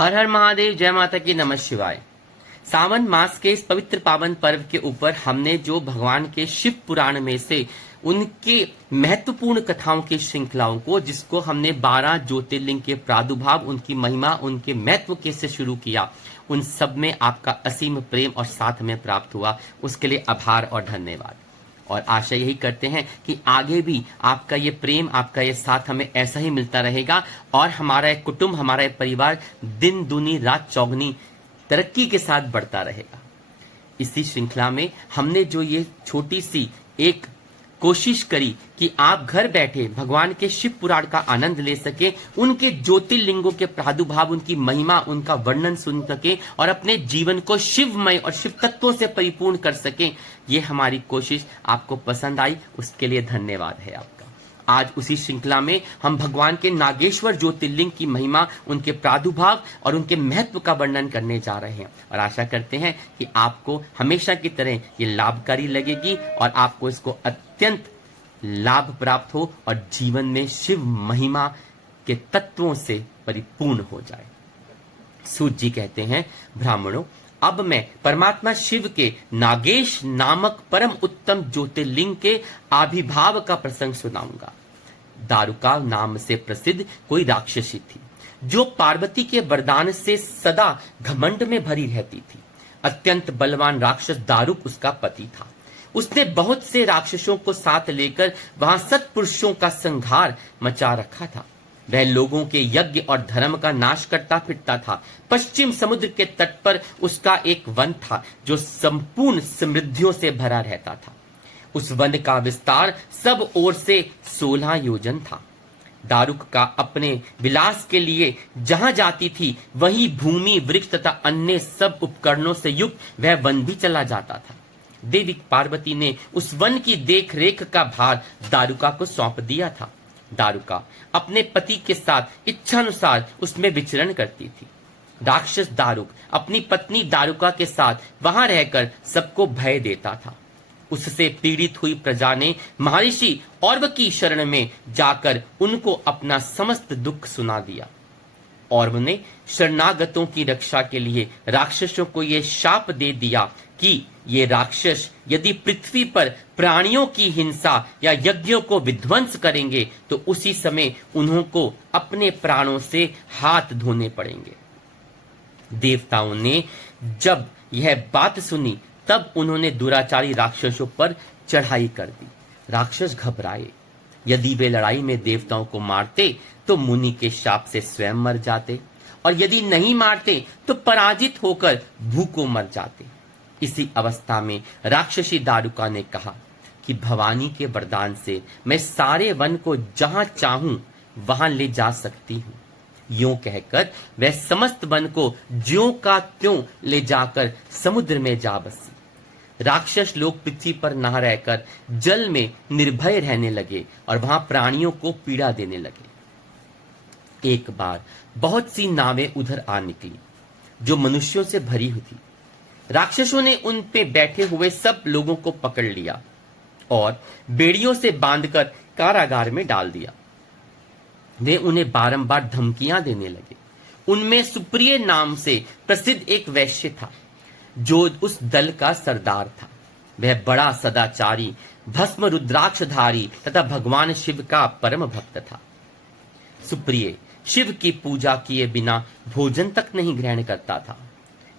हर हर महादेव, जय माता की, नमः शिवाय। सावन मास के इस पवित्र पावन पर्व के ऊपर हमने जो भगवान के शिव पुराण में से उनके महत्वपूर्ण कथाओं की श्रृंखलाओं को, जिसको हमने 12 ज्योतिर्लिंग के प्रादुर्भाव, उनकी महिमा, उनके महत्व के से शुरू किया, उन सब में आपका असीम प्रेम और साथ में प्राप्त हुआ। उसके लिए आभार और धन्यवाद। और आशा यही करते हैं कि आगे भी आपका ये प्रेम, आपका ये साथ हमें ऐसा ही मिलता रहेगा और हमारा एक कुटुंब, हमारा एक परिवार दिन दूनी रात चौगनी तरक्की के साथ बढ़ता रहेगा। इसी श्रृंखला में हमने जो ये छोटी सी एक कोशिश करी कि आप घर बैठे भगवान के शिव पुराण का आनंद ले सके, उनके ज्योतिर्लिंगों के प्रादुर्भाव, उनकी महिमा, उनका वर्णन सुन सके और अपने जीवन को शिवमय और शिव तत्वों से परिपूर्ण कर सके, ये हमारी कोशिश आपको पसंद आई, उसके लिए धन्यवाद है आपका। आज उसी श्रृंखला में हम भगवान के नागेश्वर ज्योतिर्लिंग की महिमा, उनके प्रादुर्भाव और उनके महत्व का वर्णन करने जा रहे हैं और आशा करते हैं कि आपको हमेशा की तरह ये लाभकारी लगेगी और आपको इसको अत्यंत लाभ प्राप्त हो और जीवन में शिव महिमा के तत्वों से परिपूर्ण हो जाए। सूत जी कहते हैं, ब्राह्मणों, अब मैं परमात्मा शिव के नागेश नामक परम उत्तम ज्योतिर्लिंग के आविर्भाव का प्रसंग सुनाऊंगा। दारुका नाम से प्रसिद्ध कोई राक्षसी थी जो पार्वती के वरदान से सदा घमंड में भरी रहती थी। अत्यंत बलवान राक्षस दारुक उसका पति था। उसने बहुत से राक्षसों को साथ लेकर वहां सत्पुरुषों का संहार मचा रखा था। वह लोगों के यज्ञ और धर्म का नाश करता फिरता था। पश्चिम समुद्र के तट पर उसका एक वन था जो संपूर्ण समृद्धियों से भरा रहता था। उस वन का विस्तार सब ओर से 16 योजन था। दारुक का अपने विलास के लिए जहां जाती थी वही भूमि, वृक्ष तथा अन्य सब उपकरणों से युक्त वह वन भी चला जाता था। देवी पार्वती ने उस वन की देख रेख का भार दारुका को सौंप दिया था। दारुका अपने पति के साथ इच्छानुसार उसमें विचरण करती थी। राक्षस दारुक अपनी पत्नी दारुका के साथ वहां रहकर सबको भय देता था। उससे पीड़ित हुई प्रजा ने महर्षि औरव की शरण में जाकर उनको अपना समस्त दुख सुना दिया। औरव ने शरणागतों की रक्षा के लिए राक्षसों को यह शाप दे दिया कि ये राक्षस यदि पृथ्वी पर प्राणियों की हिंसा या यज्ञों को विध्वंस करेंगे तो उसी समय उन्हों को अपने प्राणों से हाथ धोने पड़ेंगे। देवताओं ने जब यह बात सुनी तब उन्होंने दुराचारी राक्षसों पर चढ़ाई कर दी। राक्षस घबराए। यदि वे लड़ाई में देवताओं को मारते तो मुनि के शाप से स्वयं मर जाते और यदि नहीं मारते तो पराजित होकर भूखों मर जाते। इसी अवस्था में राक्षसी दारुका ने कहा कि भवानी के वरदान से मैं सारे वन को जहां चाहूं वहां ले जा सकती हूं। यूं कहकर वह समस्त वन को ज्यों का त्यों ले जाकर समुद्र में जा बसी। राक्षस लोग पृथ्वी पर न रहकर जल में निर्भय रहने लगे और वहां प्राणियों को पीड़ा देने लगे। एक बार बहुत सी नावें उधर आ निकली जो मनुष्यों से भरी हुई थी। राक्षसों ने उन पे बैठे हुए सब लोगों को पकड़ लिया और बेड़ियों से बांधकर कारागार में डाल दिया। वे उन्हें बारंबार धमकियां देने लगे। उनमें सुप्रिय नाम से प्रसिद्ध एक वैश्य था जो उस दल का सरदार था। वह बड़ा सदाचारी, भस्म रुद्राक्षधारी तथा भगवान शिव का परम भक्त था। सुप्रिय शिव की पूजा किए बिना भोजन तक नहीं ग्रहण करता था।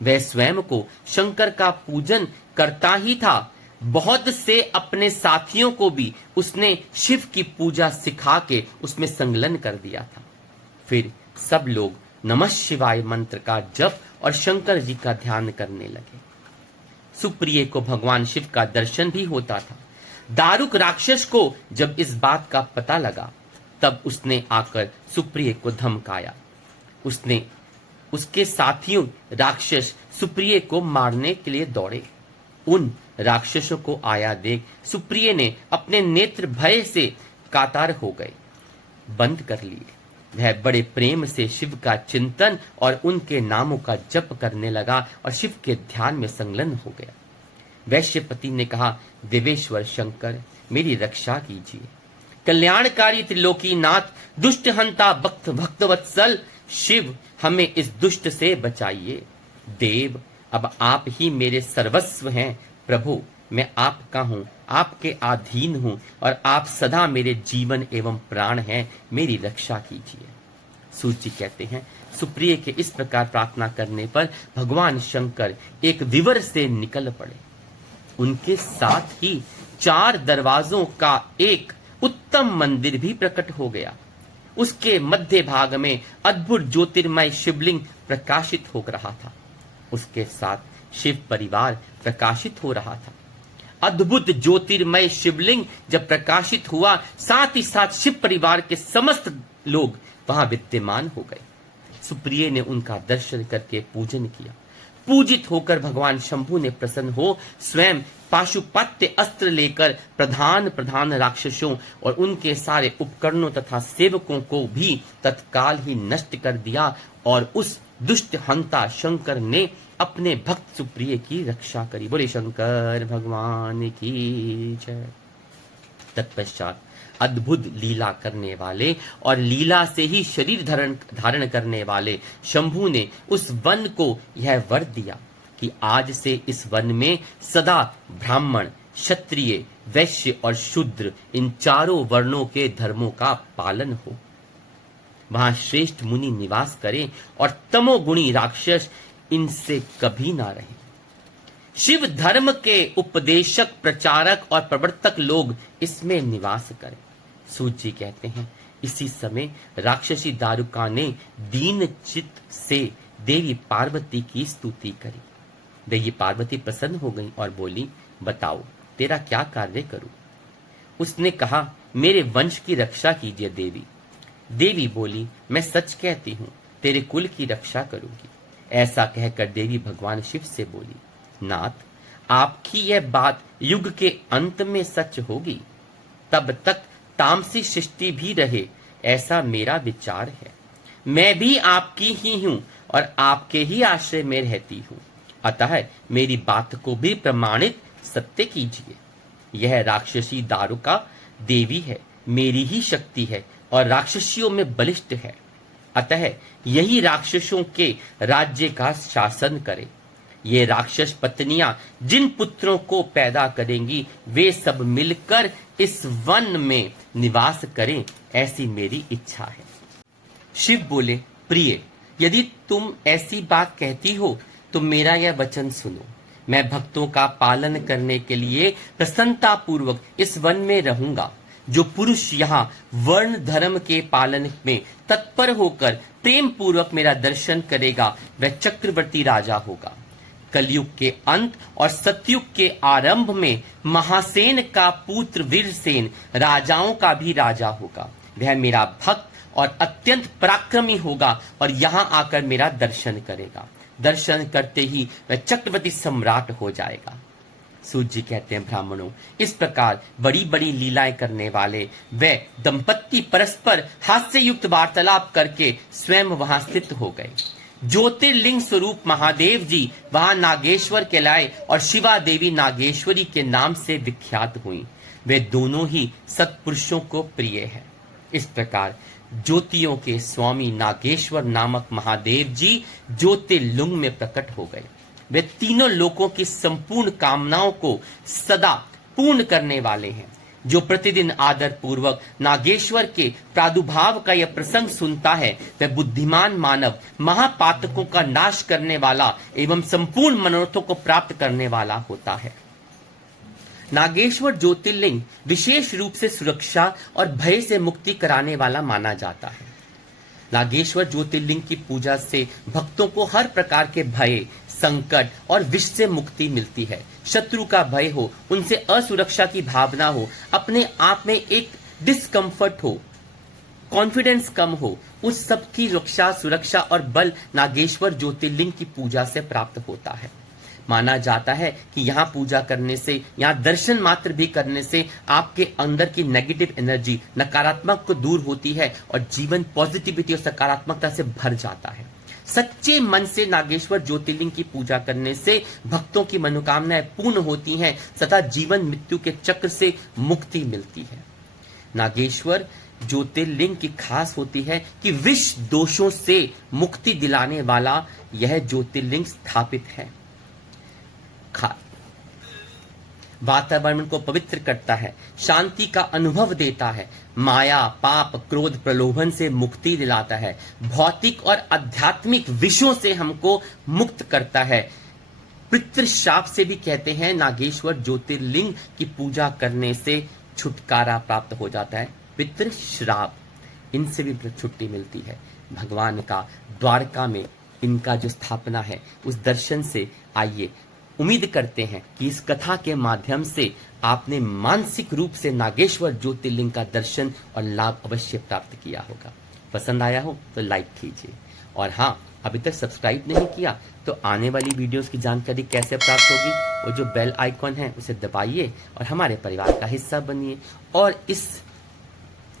वह स्वयं को शंकर का पूजन करता ही था। बहुत से अपने साथियों को भी उसने शिव की पूजा सिखा के उसमें संलग्न कर दिया था। फिर सब लोग नमः शिवाय मंत्र का जप और शंकर जी का ध्यान करने लगे। सुप्रिय को भगवान शिव का दर्शन भी होता था। दारुक राक्षस को जब इस बात का पता लगा तब उसने आकर सुप्रिय को धमकाया। उसने उसके साथियों राक्षस सुप्रिय को मारने के लिए दौड़े। उन राक्षसों को आया देख सुप्रिय ने अपने नेत्र भय से कातर हो गए, बंद कर लिए। वह बड़े प्रेम से शिव का चिंतन और उनके नामों का जप करने लगा और शिव के ध्यान में संलग्न हो गया। वैश्यपति ने कहा, देवेश्वर शंकर, मेरी रक्षा कीजिए। कल्याणकारी त्रिलोकीनाथ, दुष्ट हंता भक्तवत्सल शिव, हमें इस दुष्ट से बचाइए। देव, अब आप ही मेरे सर्वस्व हैं। प्रभु, मैं आपका हूँ, आपके अधीन हूँ और आप सदा मेरे जीवन एवं प्राण हैं, मेरी रक्षा कीजिए। सूत जी कहते हैं, सुप्रिय के इस प्रकार प्रार्थना करने पर भगवान शंकर एक विवर से निकल पड़े। उनके साथ ही 4 दरवाजों का एक उत्तम मंदिर भी प्रकट हो गया। उसके मध्य भाग में अद्भुत ज्योतिर्मय शिवलिंग प्रकाशित हो रहा था। उसके साथ शिव परिवार प्रकाशित हो रहा था। अद्भुत ज्योतिर्मय शिवलिंग जब प्रकाशित हुआ, साथ ही साथ शिव परिवार के समस्त लोग वहां विद्यमान हो गए। सुप्रिय ने उनका दर्शन करके पूजन किया। पूजित होकर भगवान शंभु ने प्रसन्न हो स्वयं पाशुपत्य अस्त्र लेकर प्रधान राक्षसों और उनके सारे उपकरणों तथा सेवकों को भी तत्काल ही नष्ट कर दिया और उस दुष्ट हंता शंकर ने अपने भक्त सुप्रिय की रक्षा करी। बोले शंकर भगवान की जय। तत्पश्चात अद्भुत लीला करने वाले और लीला से ही शरीर धारण करने वाले शंभु ने उस वन को यह वर दिया कि आज से इस वन में सदा ब्राह्मण, क्षत्रिय, वैश्य और शूद्र इन चारों वर्णों के धर्मों का पालन हो। वहां श्रेष्ठ मुनि निवास करें और तमोगुणी राक्षस इनसे कभी ना रहे। शिव धर्म के उपदेशक, प्रचारक और प्रवर्तक लोग इसमें निवास करें। सूत जी कहते हैं, इसी समय राक्षसी दारुका ने दीन चित्त से देवी पार्वती की स्तुति करी। देवी पार्वती प्रसन्न हो गई और बोली, बताओ तेरा क्या कार्य करूं। उसने कहा, मेरे वंश की रक्षा कीजिए देवी। देवी बोली, मैं सच कहती हूं, तेरे कुल की रक्षा करूंगी। ऐसा कहकर देवी भगवान शिव से बोली, नाथ, आपकी यह बात युग के अंत में सच होगी, तब तक तामसी सृष्टि भी रहे, ऐसा मेरा विचार है। मैं भी आपकी ही हूं और आपके ही आश्रय में रहती हूं, अतः मेरी बात को भी प्रमाणित सत्य कीजिए। यह राक्षसी दारुका देवी है, मेरी ही शक्ति है और राक्षसियों में बलिष्ठ है, अतः यही राक्षसों के राज्य का शासन करे। ये राक्षस पत्नियां जिन पुत्रों को पैदा करेंगी वे सब मिलकर इस वन में निवास करें, ऐसी मेरी इच्छा है। शिव बोले, प्रिय, यदि तुम ऐसी बात कहती हो तो मेरा यह वचन सुनो। मैं भक्तों का पालन करने के लिए प्रसन्नता पूर्वक इस वन में रहूंगा। जो पुरुष यहाँ वर्ण धर्म के पालन में तत्पर होकर प्रेम पूर्वक मेरा दर्शन करेगा वह चक्रवर्ती राजा होगा। कलयुग के अंत और सतयुग के आरंभ में महासेन का पुत्र वीरसेन राजाओं का भी राजा होगा। वह मेरा भक्त और अत्यंत पराक्रमी होगा और यहाँ आकर मेरा दर्शन करेगा। दर्शन करते ही वह चक्रवर्ती सम्राट हो जाएगा। सूत जी कहते हैं, ब्राह्मणों, इस प्रकार बड़ी बड़ी लीलाएं करने वाले वे दंपत्ति परस्पर हास्य युक्त वार्तालाप करके स्वयं वहां स्थित हो गए। ज्योतिर्लिंग स्वरूप महादेव जी वहां नागेश्वर कहलाए और शिवा देवी नागेश्वरी के नाम से विख्यात हुई। वे दोनों ही सत्पुरुषों को प्रिय है। इस प्रकार ज्योतियों के स्वामी नागेश्वर नामक महादेव जी ज्योतिर्लिंग में प्रकट हो गए। वे तीनों लोकों की संपूर्ण कामनाओं को सदा पूर्ण करने वाले हैं। जो प्रतिदिन आदर पूर्वक नागेश्वर के प्रादुर्भाव का यह प्रसंग सुनता है वह बुद्धिमान मानव महापातकों का नाश करने वाला एवं संपूर्ण मनोरथों को प्राप्त करने वाला होता है। नागेश्वर ज्योतिर्लिंग विशेष रूप से सुरक्षा और भय से मुक्ति कराने वाला माना जाता है। नागेश्वर ज्योतिर्लिंग की पूजा से भक्तों को हर प्रकार के भय, संकट और विष से मुक्ति मिलती है। शत्रु का भय हो, उनसे असुरक्षा की भावना हो, अपने आप में एक डिस्कम्फर्ट हो, कॉन्फिडेंस कम हो, उस सब की रक्षा, सुरक्षा और बल नागेश्वर ज्योतिर्लिंग की पूजा से प्राप्त होता है। माना जाता है कि यहाँ पूजा करने से, यहाँ दर्शन मात्र भी करने से आपके अंदर की नेगेटिव एनर्जी, नकारात्मक को दूर होती है और जीवन पॉजिटिविटी और सकारात्मकता से भर जाता है। सच्चे मन से नागेश्वर ज्योतिर्लिंग की पूजा करने से भक्तों की मनोकामनाएं पूर्ण होती हैं तथा जीवन मृत्यु के चक्र से मुक्ति मिलती है। नागेश्वर ज्योतिर्लिंग की खास होती है कि विष दोषों से मुक्ति दिलाने वाला यह ज्योतिर्लिंग स्थापित है। वातावरण को पवित्र करता है, शांति का अनुभव देता है, माया, पाप, क्रोध, प्रलोभन से मुक्ति दिलाता है, भौतिक और आध्यात्मिक विषयों से हमको मुक्त करता है। पितृश्राप से भी कहते हैं नागेश्वर ज्योतिर्लिंग की पूजा करने से छुटकारा प्राप्त हो जाता है। पितृश्राप, इनसे भी छुट्टी मिलती है। भगवान का द्वारका में इनका जो स्थापना है उस दर्शन से आइए, उम्मीद करते हैं कि इस कथा के माध्यम से आपने मानसिक रूप से नागेश्वर ज्योतिर्लिंग का दर्शन और लाभ अवश्य प्राप्त किया होगा। पसंद आया हो तो लाइक कीजिए, और हाँ, अभी तक सब्सक्राइब नहीं किया तो आने वाली वीडियोस की जानकारी कैसे प्राप्त होगी, वो जो बेल आइकॉन है उसे दबाइए और हमारे परिवार का हिस्सा बनिए, और इस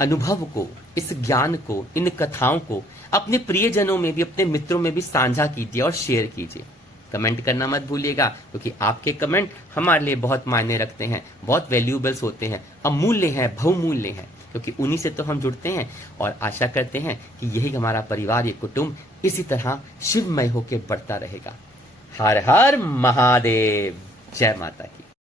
अनुभव को, इस ज्ञान को, इन कथाओं को अपने प्रियजनों में भी, अपने मित्रों में भी साझा कीजिए और शेयर कीजिए। कमेंट करना मत भूलिएगा, क्योंकि आपके कमेंट हमारे लिए बहुत मायने रखते हैं, बहुत वैल्यूएबल्स होते हैं, अमूल्य हैं, बहुमूल्य हैं, क्योंकि उन्हीं से तो हम जुड़ते हैं। और आशा करते हैं कि यही हमारा परिवार, ये कुटुंब इसी तरह शिवमय होकर बढ़ता रहेगा। हर हर महादेव, जय माता की।